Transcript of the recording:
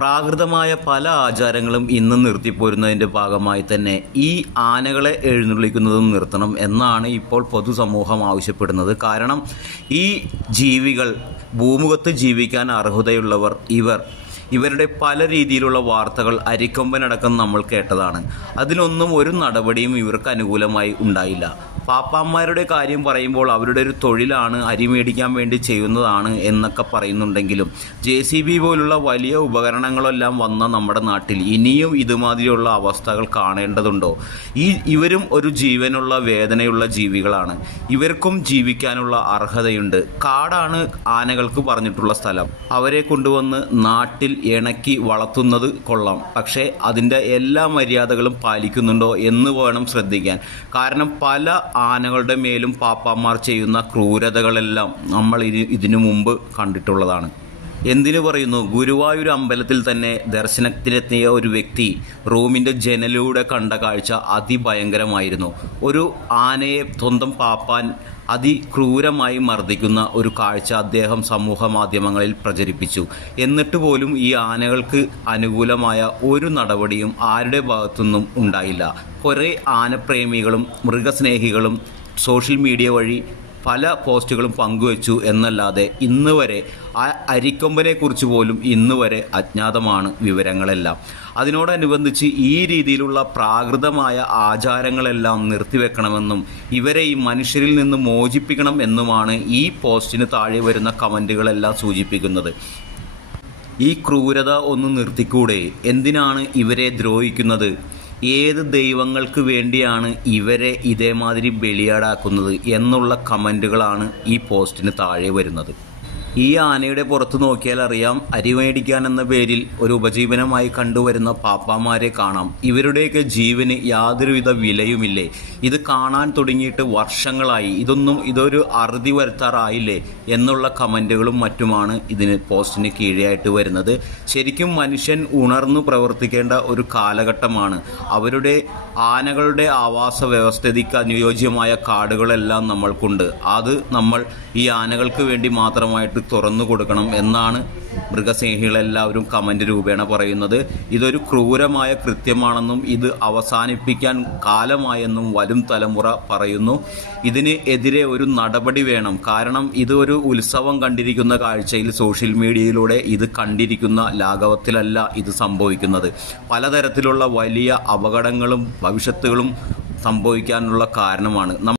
പ്രാകൃതമായ പല ആചാരങ്ങളും ഇന്ന് നിർത്തിപ്പോരുന്നതിന്റെ ഭാഗമായി തന്നെ ഈ ആനകളെ എഴുന്നള്ളിക്കുന്നതും നിർത്തണം എന്നാണ് ഇപ്പോൾ പൊതുസമൂഹം ആവശ്യപ്പെടുന്നത്. കാരണം ഈ ജീവികൾ ഭൂമുഖത്ത് ജീവിക്കാൻ അർഹതയുള്ളവർ ഇവർ ഇവരുടെ പല രീതിയിലുള്ള വാർത്തകൾ അരിക്കൊമ്പനടക്കം നമ്മൾ കേട്ടതാണ്. അതിലൊന്നും ഒരു നടപടിയും ഇവർക്ക് അനുകൂലമായി ഉണ്ടായില്ല. പാപ്പാന്മാരുടെ കാര്യം പറയുമ്പോൾ അവരുടെ ഒരു തൊഴിലാണ് അരി മേടിക്കാൻ വേണ്ടി ചെയ്യുന്നതാണ് എന്നൊക്കെ പറയുന്നുണ്ടെങ്കിലും ജെ സി ബി പോലുള്ള വലിയ ഉപകരണങ്ങളെല്ലാം വന്ന നമ്മുടെ നാട്ടിൽ ഇനിയും ഇതുമാതിരിയുള്ള അവസ്ഥകൾ കാണേണ്ടതുണ്ടോ? ഈ ഇവരും ഒരു ജീവനുള്ള വേദനയുള്ള ജീവികളാണ്. ഇവർക്കും ജീവിക്കാനുള്ള അർഹതയുണ്ട്. കാടാണ് ആനകൾക്ക് പറഞ്ഞിട്ടുള്ള സ്ഥലം. അവരെ കൊണ്ടുവന്ന് നാട്ടിൽ ഇണക്കി വളർത്തുന്നത് കൊള്ളാം. പക്ഷേ അതിന്റെ എല്ലാ മര്യാദകളും പാലിക്കുന്നുണ്ടോ എന്ന് വേണം ശ്രദ്ധിക്കാൻ. കാരണം പല ആനകളുടെ മേലും പാപ്പാന്മാർ ചെയ്യുന്ന ക്രൂരതകളെല്ലാം നമ്മൾ ഇതിനു മുമ്പ് കണ്ടിട്ടുള്ളതാണ്. എന്തിനു പറയുന്നു? ഗുരുവായൂർ അമ്പലത്തിൽ തന്നെ ദർശനത്തിനെത്തിയ ഒരു വ്യക്തി റൂമിന്റെ ജനലിലൂടെ കണ്ട കാഴ്ച അതിഭയങ്കരമായിരുന്നു. ഒരു ആനയെ സ്വന്തം പാപ്പാൻ അതിക്രൂരമായി മർദ്ദിക്കുന്ന ഒരു കാഴ്ച അദ്ദേഹം സമൂഹ മാധ്യമങ്ങളിൽ പ്രചരിപ്പിച്ചു. എന്നിട്ട് പോലും ഈ ആനകൾക്ക് അനുകൂലമായ ഒരു നടപടിയും ആരുടെ ഭാഗത്തുനിന്നും ഉണ്ടായില്ല. കുറേ ആനപ്രേമികളും മൃഗസ്നേഹികളും സോഷ്യൽ മീഡിയ വഴി പല പോസ്റ്റുകളും പങ്കുവച്ചു എന്നല്ലാതെ ഇന്ന് വരെ ആ അരിക്കൊമ്പനെ കുറിച്ച് പോലും ഇന്ന് വരെ അജ്ഞാതമാണ് വിവരങ്ങളെല്ലാം. അതിനോടനുബന്ധിച്ച് ഈ രീതിയിലുള്ള പ്രാകൃതമായ ആചാരങ്ങളെല്ലാം നിർത്തിവെക്കണമെന്നും ഇവരെ ഈ മനുഷ്യരിൽ നിന്ന് മോചിപ്പിക്കണം എന്നുമാണ് ഈ പോസ്റ്റിന് താഴെ വരുന്ന കമന്റുകളെല്ലാം സൂചിപ്പിക്കുന്നത്. ഈ ക്രൂരത ഒന്ന് നിർത്തിക്കൂടെ? എന്തിനാണ് ഇവരെ ദ്രോഹിക്കുന്നത്? ഏത് ദൈവങ്ങൾക്ക് വേണ്ടിയാണ് ഇവരെ ഇതേമാതിരി ബലിയാടാക്കുന്നത് എന്നുള്ള കമന്റുകളാണ് ഈ പോസ്റ്റിന് താഴെ വരുന്നത്. ഈ ആനയുടെ പുറത്തു നോക്കിയാൽ അറിയാം അരി മേടിക്കാൻ എന്ന പേരിൽ ഒരു ഉപജീവനമായി കണ്ടുവരുന്ന പാപ്പാമാരെ കാണാം. ഇവരുടെയൊക്കെ ജീവന് യാതൊരുവിധ വിലയുമില്ലേ? ഇത് കാണാൻ തുടങ്ങിയിട്ട് വർഷങ്ങളായി. ഇതൊന്നും ഇതൊരു അറുതി വരുത്താറായില്ലേ? എന്നുള്ള കമന്റുകളും മറ്റുമാണ് ഇതിന് പോസ്റ്റിന് കീഴെയായിട്ട് വരുന്നത്. ശരിക്കും മനുഷ്യൻ ഉണർന്നു പ്രവർത്തിക്കേണ്ട ഒരു കാലഘട്ടമാണ്. അവരുടെ ആനകളുടെ ആവാസ വ്യവസ്ഥിതിക്ക് അനുയോജ്യമായ കാടുകളെല്ലാം നമ്മൾക്കുണ്ട്. അത് നമ്മൾ ഈ ആനകൾക്ക് വേണ്ടി മാത്രമായിട്ട് തുറന്നു കൊടുക്കണം എന്നാണ് മൃഗസ്നേഹികളെല്ലാവരും കമന്റ് രൂപേണ പറയുന്നത്. ഇതൊരു ക്രൂരമായ കൃത്യമാണെന്നും ഇത് അവസാനിപ്പിക്കാൻ കാലമായെന്നും വരും തലമുറ പറയുന്നു. ഇതിന് എതിരെ ഒരു നടപടി വേണം. കാരണം ഇത് ഒരു ഉത്സവം കണ്ടിരിക്കുന്ന കാഴ്ചയിൽ സോഷ്യൽ മീഡിയയിലൂടെ ഇത് കണ്ടിരിക്കുന്ന ലാഘവത്തിലല്ല ഇത് സംഭവിക്കുന്നത്. പലതരത്തിലുള്ള വലിയ അപകടങ്ങളും ഭവിഷ്യത്തുകളും സംഭവിക്കാനുള്ള കാരണമാണ്.